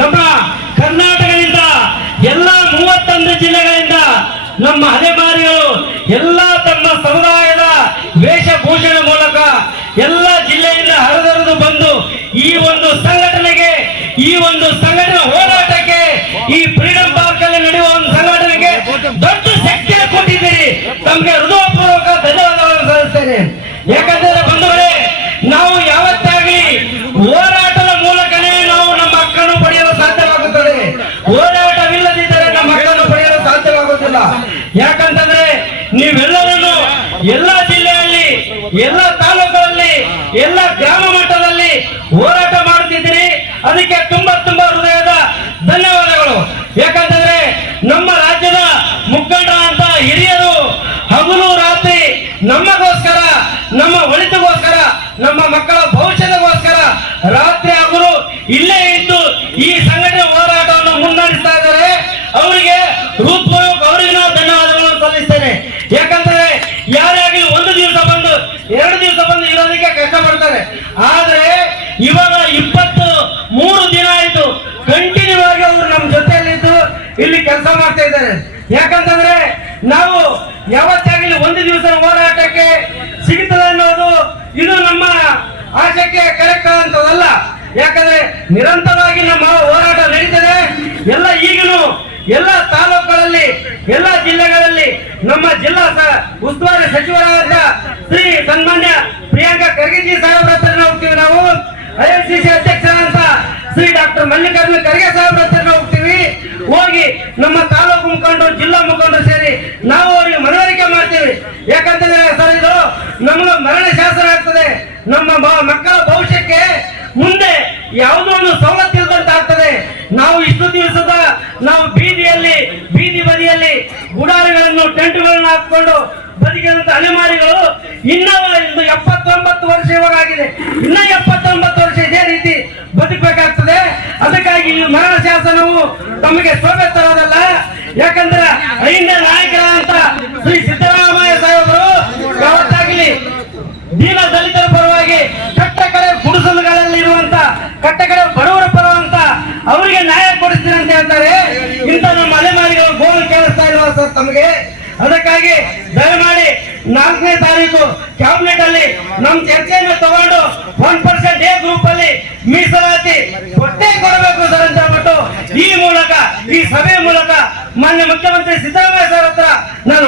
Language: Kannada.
ನಮ್ಮ ಕರ್ನಾಟಕದಿಂದ ಎಲ್ಲ 31 ಜಿಲ್ಲೆಗಳಿಂದ ನಮ್ಮ ಅಲೆಮಾರಿಗಳು ಎಲ್ಲ ತಮ್ಮ ಸಮುದಾಯದ ವೇಷಭೂಷಣ ಮೂಲಕ ಎಲ್ಲ ಜಿಲ್ಲೆಯಿಂದ ಹರಿದು ಬಂದು ಈ ಒಂದು ಸಂಘಟನೆಗೆ, ಈ ಒಂದು ಸಂಘಟನೆ ಹೋರಾಟಕ್ಕೆ, ಈ ಫ್ರೀಡಂ ಪಾರ್ಕ್ ಅಲ್ಲಿ ನಡೆಯುವ ಒಂದು ಸಂಘಟನೆಗೆ ದೊಡ್ಡ ಶಕ್ತಿಯನ್ನು ಕೊಟ್ಟಿದ್ದೀರಿ. ತಮಗೆ ಹೃದಯಪೂರ್ವಕ ಧನ್ಯವಾದಗಳನ್ನು ಸಲ್ಲಿಸ್ತೇನೆ. ಯಾಕಂದ್ರೆ ಬಂಧುಗಳೇ, ನಾವು ಯಾವತ್ತಾಗಲಿ ಹೋರಾಟದ ಮೂಲಕನೇ ನಾವು ನಮ್ಮ ಹಕ್ಕನ್ನು ಪಡೆಯಲು ಸಾಧ್ಯವಾಗುತ್ತದೆ. ಹೋರಾಟವಿಲ್ಲದಿದ್ದರೆ ನಮ್ಮ ಹಕ್ಕನ್ನು ಪಡೆಯಲು ಸಾಧ್ಯವಾಗುವುದಿಲ್ಲ. ಯಾಕಂತಂದ್ರೆ ನೀವೆಲ್ಲರನ್ನು ಎಲ್ಲ ಜಿಲ್ಲೆಯಲ್ಲಿ, ಎಲ್ಲ ತಾಲೂಕುಗಳಲ್ಲಿ, ಎಲ್ಲ ಗ್ರಾಮ ಮಟ್ಟದಲ್ಲಿ ಹೋರಾಟ ಮಾಡುತ್ತಿದ್ದೀರಿ. ಅದಕ್ಕೆ ತುಂಬಾ ಹೃದಯದ ಧನ್ಯವಾದಗಳು. ಯಾಕಂತಂದ್ರೆ ನಮ್ಮ ರಾಜ್ಯದ ಮುಖಂಡರಂತ ಹಿರಿಯರು ಹಗಲು ರಾತ್ರಿ ನಮಗೋಸ್ಕರ, ನಮ್ಮ ಒಳಿತಿಗೋಸ್ಕರ, ನಮ್ಮ ಮಕ್ಕಳ ಭವಿಷ್ಯದಗೋಸ್ಕರ ರಾತ್ರಿ ಹಗಲು ಇಲ್ಲೇ ಇದ್ದು ಈ ಸಂಘಟನೆ ಹೋರಾಟವನ್ನು ಮುನ್ನಡೆಸ್ತಾ ಇದ್ದಾರೆ. ಅವರಿಗೆ ಹೃತ್ಪೂರ್ವಕ ಅವರಿಗೆ ನಾವು ಧನ್ಯವಾದಗಳನ್ನು ಸಲ್ಲಿಸ್ತೇನೆ. ಯಾಕಂದ್ರೆ ಯಾರೇ ಆಗಲಿ ಒಂದು ದಿವಸ ಬಂದು 2 ದಿವಸ ಬಂದು ಇರೋದಕ್ಕೆ ಕಷ್ಟಪಡ್ತಾರೆ. ಆದ್ರೆ ಇವಾಗ 23 ದಿನ ಆಯ್ತು ಕಂಟಿನ್ಯೂ ಆಗಿ ಅವರು ನಮ್ಮ ಜೊತೆಯಲ್ಲಿದ್ದು ಇಲ್ಲಿ ಕೆಲಸ ಮಾಡ್ತಾ ಇದ್ದಾರೆ. ಯಾಕಂತಂದ್ರೆ ನಾವು ಯಾವತ್ತಾಗಲಿ ಒಂದು ದಿವಸ ಹೋರಾಟಕ್ಕೆ ಸಿಗುತ್ತದೆ ಅನ್ನೋದು ಇದು ನಮ್ಮ ಆಶಯಕ್ಕೆ ಕರೆಕ್ಟ್ ಅಂತದಲ್ಲ. ಯಾಕಂದ್ರೆ ನಿರಂತರವಾಗಿ ನಮ್ಮ ಹೋರಾಟ ನಡೀತದೆ. ಎಲ್ಲ ಈಗಲೂ ಎಲ್ಲ ತಾಲೂಕುಗಳಲ್ಲಿ, ಎಲ್ಲ ಜಿಲ್ಲೆಗಳಲ್ಲಿ ನಮ್ಮ ಜಿಲ್ಲಾ ಉಸ್ತುವಾರಿ ಸಚಿವರಾದ ಶ್ರೀ ಸನ್ಮಾನ್ಯ ಪ್ರಿಯಾಂಕಾ ಖರ್ಗೆಜಿ ಸಾಹೇಬ್ರ ಹತ್ರ ಹೋಗ್ತೀವಿ. ನಾವು IFCC ಅಧ್ಯಕ್ಷರಾದಂತ ಶ್ರೀ ಡಾಕ್ಟರ್ ಮಲ್ಲಿಕಾರ್ಜುನ ಖರ್ಗೆ ಸಾಹೇಬ್ರ ಹತ್ರ ಹೋಗ್ತೀವಿ. ಹೋಗಿ ನಮ್ಮ ತಾಲೂಕು ಮುಖಂಡರು, ಜಿಲ್ಲಾ ಮುಖಂಡರು ಸೇರಿ ನಾವು ಅವರಿಗೆ ಮನವರಿಕೆ ಮಾಡ್ತೀವಿ. ಯಾಕಂತಂದ್ರೆ ಸರ್, ಇದು ನಮಗೆ ಮರಣ ಶಾಸನ ಆಗ್ತದೆ. ನಮ್ಮ ಮಕ್ಕಳ ಭವಿಷ್ಯಕ್ಕೆ ಮುಂದೆ ಯಾವುದೋ ಒಂದು ಸವಲತ್ತು ಇಲ್ಲದಂತ ಆಗ್ತದೆ. ನಾವು ಇಷ್ಟು ದಿವಸದ ನಾವು ಬೀದಿ ಬದಿಯಲ್ಲಿ ಗುಡಾರಿಗಳನ್ನು, ಟೆಂಟ್ಗಳನ್ನು ಹಾಕೊಂಡು ಬದುಕಿದಂತ ಅಲೆಮಾರಿಗಳು ಇನ್ನ 79 ವರ್ಷ ಇವಾಗ ಆಗಿದೆ. ಇನ್ನ 79 ವರ್ಷ ಇದೇ ರೀತಿ ಬದುಕಬೇಕಾಗ್ತದೆ. ಅದಕ್ಕಾಗಿ ಈ ಮರಣ ಶಾಸನವು ತಮಗೆ ಶೋಭೆ ತರೋದಲ್ಲ. ಯಾಕಂದ್ರೆ 5ನೇ ನಾಯಕರಾದಂತ ಶ್ರೀ ಸಿದ್ದರಾಮಯ್ಯ ಸಾಹೇಬರು ಯಾವತ್ತಾಗಲಿ ದೀನ ದಲಿತರ ಪರವಾಗಿ, ಕಟ್ಟಕಡೆ ಗುಡಿಸಲುಗಳಲ್ಲಿ ಇರುವಂತ ಕಟ್ಟಕಡೆ ಬಡವರ ಪರವಂತ ಅವರಿಗೆ ನ್ಯಾಯ ಕೊಡಿಸ್ತೀನಿ ಅಂತ ಹೇಳ್ತಾರೆ. ಇಂಥ ನಮ್ಮ ಅಲೆಮಾರಿಗಳು ಗೋಳು ಕೇಳಿಸ್ತಾ ಇಲ್ವಾ ಸರ್ ತಮಗೆ? ಅದಕ್ಕಾಗಿ ದಯಮಾಡಿ 4ನೇ ತಾರೀಕು ಕ್ಯಾಬಿನೆಟ್ ಅಲ್ಲಿ ನಮ್ಮ ಚರ್ಚೆಯನ್ನು ತಗೊಂಡು 1% A ಗ್ರೂಪ್ ಅಲ್ಲಿ ಮೀಸಲಾತಿ ಕೊಟ್ಟೇ ಕೊಡಬೇಕು ಸರ್ ಅಂತ ಹೇಳ್ಬಿಟ್ಟು ಈ ಮೂಲಕ, ಈ ಸಭೆ ಮೂಲಕ ಮಾನ್ಯ ಮುಖ್ಯಮಂತ್ರಿ ಸಿದ್ದರಾಮಯ್ಯ ಸರ್ ಹತ್ರ ನಾನು